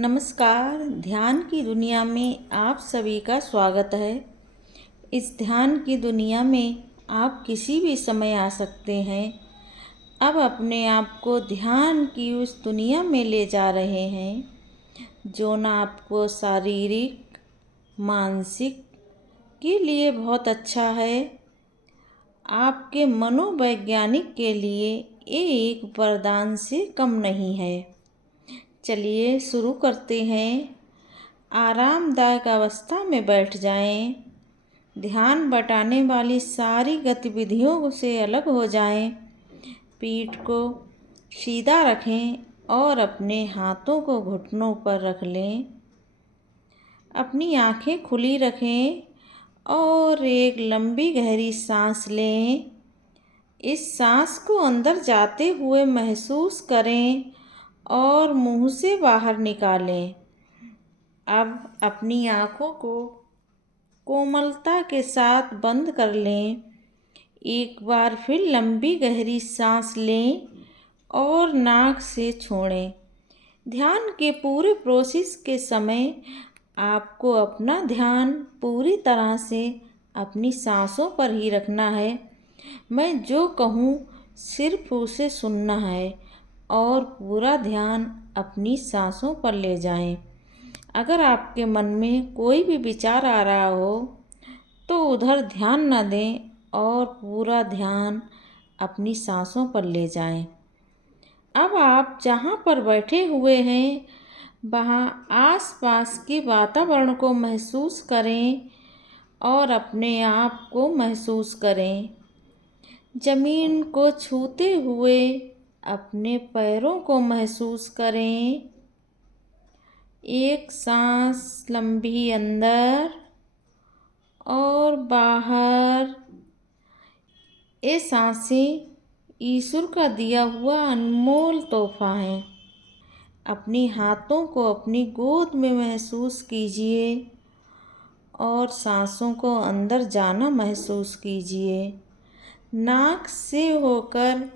नमस्कार। ध्यान की दुनिया में आप सभी का स्वागत है। इस ध्यान की दुनिया में आप किसी भी समय आ सकते हैं। अब अपने आप को ध्यान की उस दुनिया में ले जा रहे हैं जो ना आपको शारीरिक मानसिक के लिए बहुत अच्छा है, आपके मनोवैज्ञानिक के लिए ये एक वरदान से कम नहीं है। चलिए शुरू करते हैं। आरामदायक अवस्था में बैठ जाएं। ध्यान बटाने वाली सारी गतिविधियों से अलग हो जाएं। पीठ को सीधा रखें और अपने हाथों को घुटनों पर रख लें। अपनी आंखें खुली रखें और एक लंबी गहरी सांस लें। इस सांस को अंदर जाते हुए महसूस करें और मुंह से बाहर निकालें। अब अपनी आँखों को कोमलता के साथ बंद कर लें। एक बार फिर लंबी गहरी सांस लें और नाक से छोड़ें। ध्यान के पूरे प्रोसेस के समय आपको अपना ध्यान पूरी तरह से अपनी सांसों पर ही रखना है। मैं जो कहूँ सिर्फ उसे सुनना है और पूरा ध्यान अपनी सांसों पर ले जाएं। अगर आपके मन में कोई भी विचार आ रहा हो तो उधर ध्यान न दें और पूरा ध्यान अपनी सांसों पर ले जाएं। अब आप जहाँ पर बैठे हुए हैं वहाँ आसपास के वातावरण को महसूस करें और अपने आप को महसूस करें। जमीन को छूते हुए अपने पैरों को महसूस करें। एक सांस लंबी अंदर और बाहर। ये सांसें ईश्वर का दिया हुआ अनमोल तोहफा है। अपने हाथों को अपनी गोद में महसूस कीजिए और सांसों को अंदर जाना महसूस कीजिए। नाक से होकर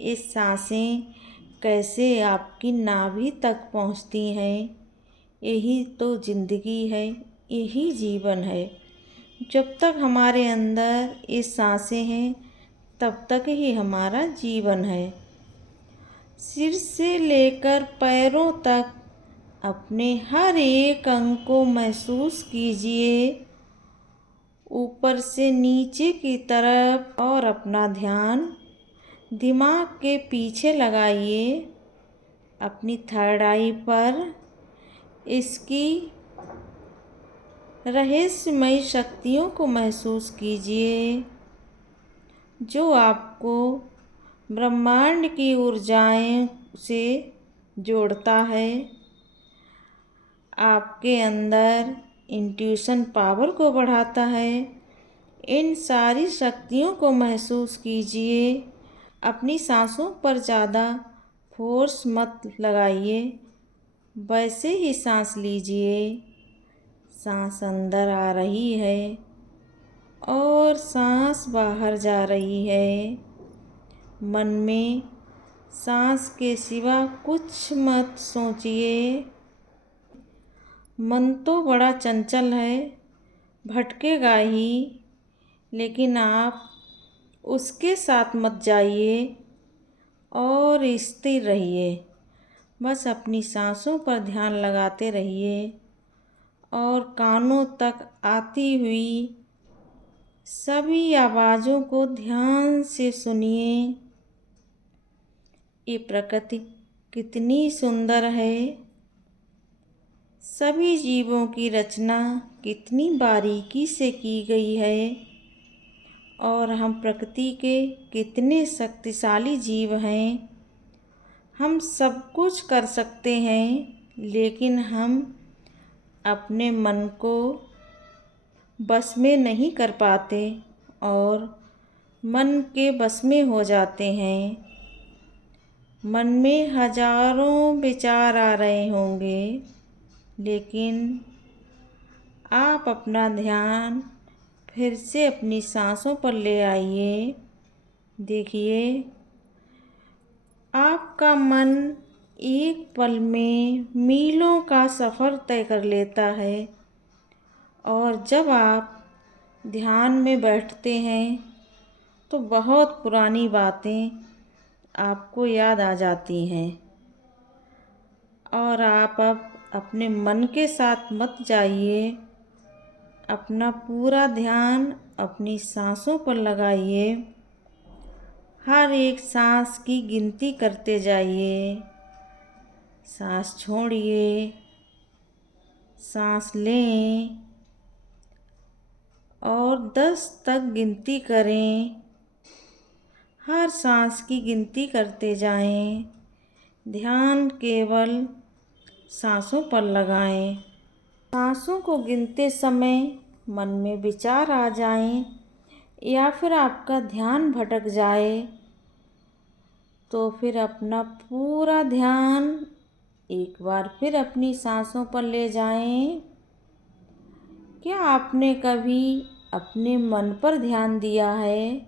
ये सांसें कैसे आपकी नाभि तक पहुंचती हैं। यही तो ज़िंदगी है, यही जीवन है। जब तक हमारे अंदर ये सांसें हैं तब तक ही हमारा जीवन है। सिर से लेकर पैरों तक अपने हर एक अंग को महसूस कीजिए, ऊपर से नीचे की तरफ, और अपना ध्यान दिमाग के पीछे लगाइए, अपनी थर्ड आई पर। इसकी रहस्यमयी शक्तियों को महसूस कीजिए जो आपको ब्रह्मांड की ऊर्जाएं से जोड़ता है। आपके अंदर इंट्यूशन पावर को बढ़ाता है। इन सारी शक्तियों को महसूस कीजिए। अपनी सांसों पर ज़्यादा फोर्स मत लगाइए, वैसे ही सांस लीजिए। सांस अंदर आ रही है और सांस बाहर जा रही है। मन में सांस के सिवा कुछ मत सोचिए। मन तो बड़ा चंचल है, भटकेगा ही, लेकिन आप उसके साथ मत जाइए और स्थिर रहिए। बस अपनी सांसों पर ध्यान लगाते रहिए और कानों तक आती हुई सभी आवाज़ों को ध्यान से सुनिए। ये प्रकृति कितनी सुंदर है। सभी जीवों की रचना कितनी बारीकी से की गई है और हम प्रकृति के कितने शक्तिशाली जीव हैं। हम सब कुछ कर सकते हैं, लेकिन हम अपने मन को बस में नहीं कर पाते और मन के बस में हो जाते हैं। मन में हजारों विचार आ रहे होंगे, लेकिन आप अपना ध्यान फिर से अपनी सांसों पर ले आइए। देखिए, आपका मन एक पल में मीलों का सफ़र तय कर लेता है। और जब आप ध्यान में बैठते हैं तो बहुत पुरानी बातें आपको याद आ जाती हैं। और आप अब अपने मन के साथ मत जाइए, अपना पूरा ध्यान अपनी सांसों पर लगाइए। हर एक सांस की गिनती करते जाइए। सांस छोड़िए, सांस लें और 10 तक गिनती करें। हर सांस की गिनती करते जाएं। ध्यान केवल सांसों पर लगाएं। सांसों को गिनते समय मन में विचार आ जाएं या फिर आपका ध्यान भटक जाए तो फिर अपना पूरा ध्यान एक बार फिर अपनी सांसों पर ले जाएं। क्या आपने कभी अपने मन पर ध्यान दिया है?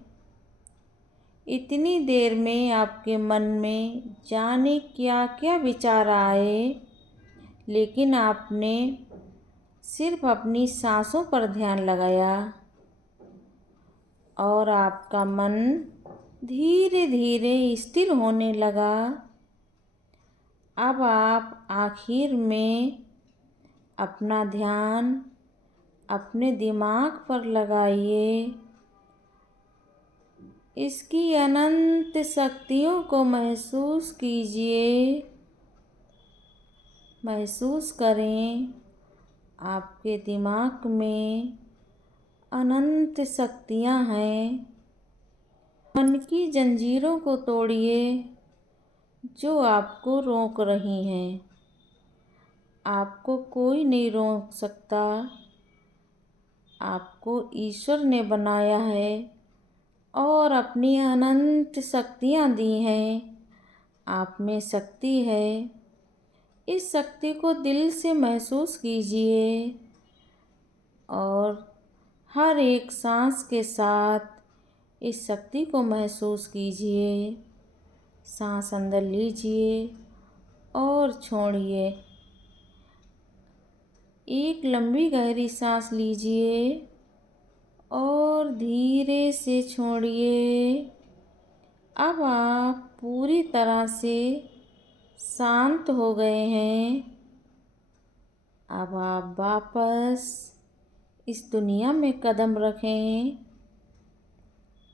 इतनी देर में आपके मन में जाने क्या क्या विचार आए, लेकिन आपने सिर्फ अपनी सांसों पर ध्यान लगाया और आपका मन धीरे धीरे स्थिर होने लगा। अब आप आखिर में अपना ध्यान अपने दिमाग पर लगाइए। इसकी अनंत शक्तियों को महसूस कीजिए। महसूस करें आपके दिमाग में अनंत शक्तियाँ हैं। मन की जंजीरों को तोड़िए जो आपको रोक रही हैं। आपको कोई नहीं रोक सकता। आपको ईश्वर ने बनाया है और अपनी अनंत शक्तियाँ दी हैं। आप में शक्ति है। इस शक्ति को दिल से महसूस कीजिए और हर एक सांस के साथ इस शक्ति को महसूस कीजिए। सांस अंदर लीजिए और छोड़िए। एक लंबी गहरी सांस लीजिए और धीरे से छोड़िए। अब आप पूरी तरह से शांत हो गए हैं। अब आप वापस इस दुनिया में कदम रखें।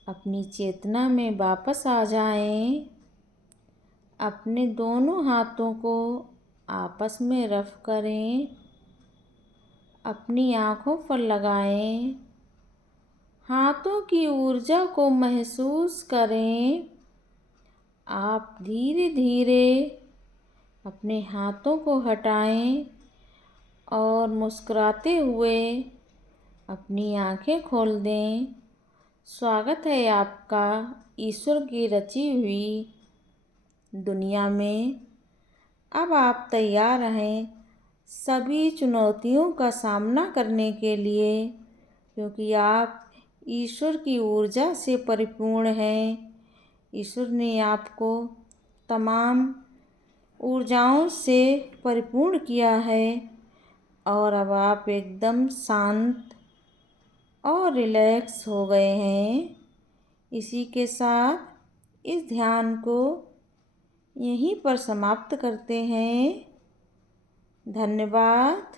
अपनी चेतना में वापस आ जाएं। अपने दोनों हाथों को आपस में रफ करें। अपनी आँखों पर लगाएं। हाथों की ऊर्जा को महसूस करें। आप धीरे धीरे अपने हाथों को हटाएं और मुस्कुराते हुए अपनी आँखें खोल दें। स्वागत है आपका ईश्वर की रची हुई दुनिया में। अब आप तैयार हैं सभी चुनौतियों का सामना करने के लिए, क्योंकि आप ईश्वर की ऊर्जा से परिपूर्ण हैं। ईश्वर ने आपको तमाम ऊर्जाओं से परिपूर्ण किया है और अब आप एकदम शांत और रिलैक्स हो गए हैं। इसी के साथ इस ध्यान को यहीं पर समाप्त करते हैं। धन्यवाद।